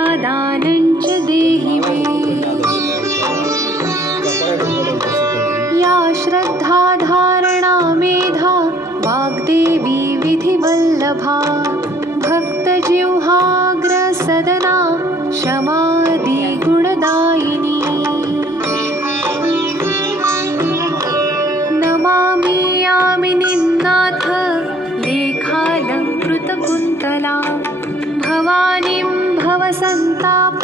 विद्यादानञ्च देहि मे। या श्रद्धा धारणा मेधा वाग्देवी विधिवल्लभा भक्तजिह्वाग्रसदना क्षमादि गुणदायिनी। नमामि यामिनीनाथ लेखालङ्कृतकुन्तला भवानीं भवसन्ताप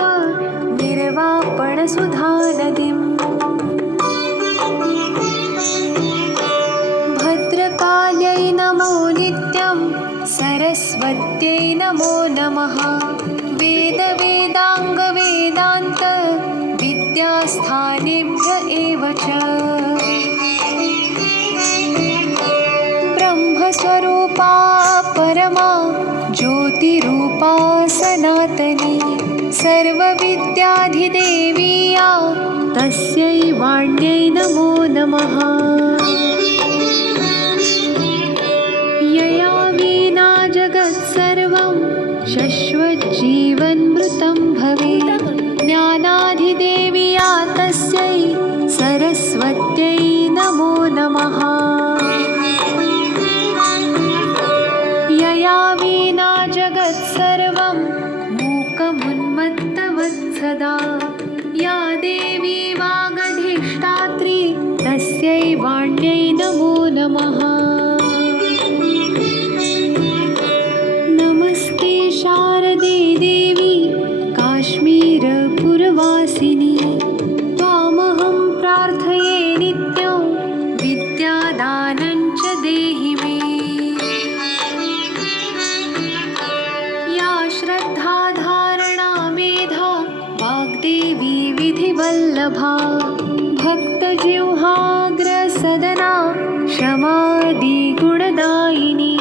निर्वापणसुधानदीम्। भद्रकाल्यै नमो नित्यं सरस्वत्यै नमो नमः। वेदवेदाङ्गवेदान्त विद्यास्थानेभ्य एव च। ब्रह्मस्वरूपा परमा ज्योतिरूपा सनातनी सर्वविद्याधिदेवी या तस्यै वाण्यै नमो नमः। यया विना जगत्सर्वं शश्वज्जीवन्मृतं भवेत् ज्ञानाधिदेवी या तस्यै सरस्वत्यै नमो नमः। यया विना जगत्सर्वं मूकमुन्मत्तवत्सदा या देवी वागधिष्ठात्री तस्यै वाण्यै नमो नमः। नमस्ते शारदे देवी काश्मीरपुरवासिनी त्वामहं प्रार्थये नित्यं विद्यादानञ्च देहि मे। या श्रद्धा धारणा मेधा वाग्देवी विधिवल्लभा भक्तजिह्वाग्रसदना क्षमादि गुणदायिनी।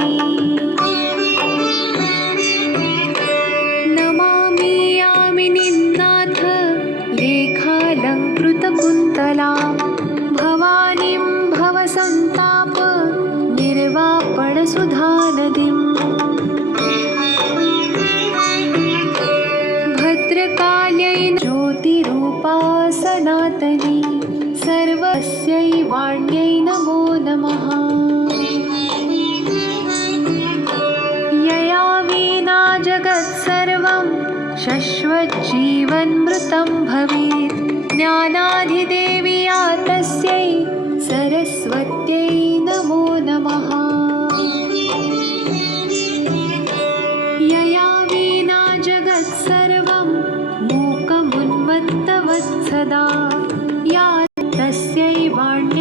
नमामि यामिनीनाथ लेखालङ्कृतकुन्तला भवानीं भवसन्ताप निर्वापणसुधानदीम्। भद्रकाल्यै ज्योतिरूपा सनातनी सर्वस्यै वाण्यै नमो नमः। यया विना जगत्सर्वं शश्वज्जीवन्मृतं भवेत् ज्ञानाधिदेवी या तस्यै सरस्वत्यै नमो नमः। यया विना जगत्सर्वं मूकमुन्मत्तवत्सदा या तस्यै वाण्यै